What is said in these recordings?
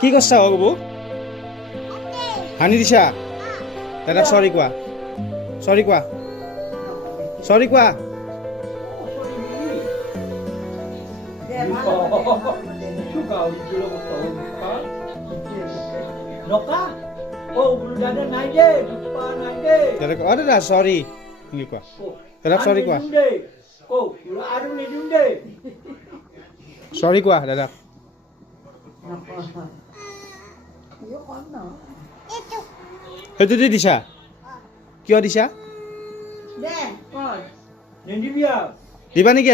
কি কৈছা অ ববু হানি দিছা দাদাক চৰি কোৱা চৰি কোৱা চৰি কোৱা দাদাক অ দাদা চৰি কি কোৱা দাদাক চৰি কোৱা চৰি কোৱা দাদাক সেইটো দি দিছা কিয় দিছা দিবা নেকি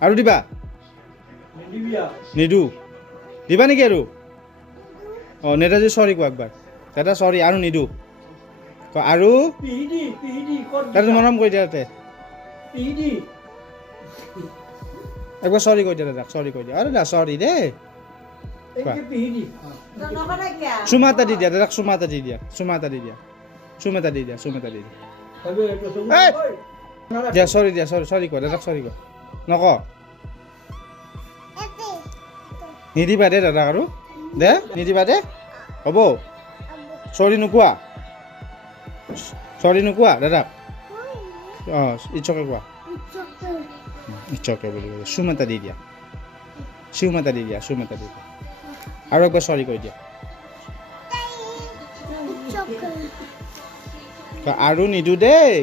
আৰু দিবা নিদু দিবা নেকি আৰু অঁ নেতাজী চৰি কোৱা একবাৰ দাদা চৰি আৰু নিদু আৰু দাদা মৰম কৰি দিয়া তাতে একবাৰ চৰি কৈ দিয়া দাদাক চৰি কৈ দিয়া আৰু দাদা চৰি দেই চুমা এটা দি দিয়া দাদাক চুমা এটা দি দিয়া চুমা এটা দি দিয়া চুমা এটা দি দিয়া চুমা এটা দি দিয়া দিয়া চৰি দিয়া চৰি চৰি কোৱা দাদাক চৰি কোৱা নক নিদিবা দে দাদাক আৰু দে নিদিবা দে হ'ব চৰি নোকোৱা চৰি নোকোৱা দাদাক অঁ ইচ্ছকে কোৱা ইচ্ছকে বুলি কৈছে চুম এটা দি দিয়া চুম এটা দি দিয়া চুম এটা দি দিয়া আৰু একবাৰ চৰি কৈ দিয়া আৰু নিদো দেই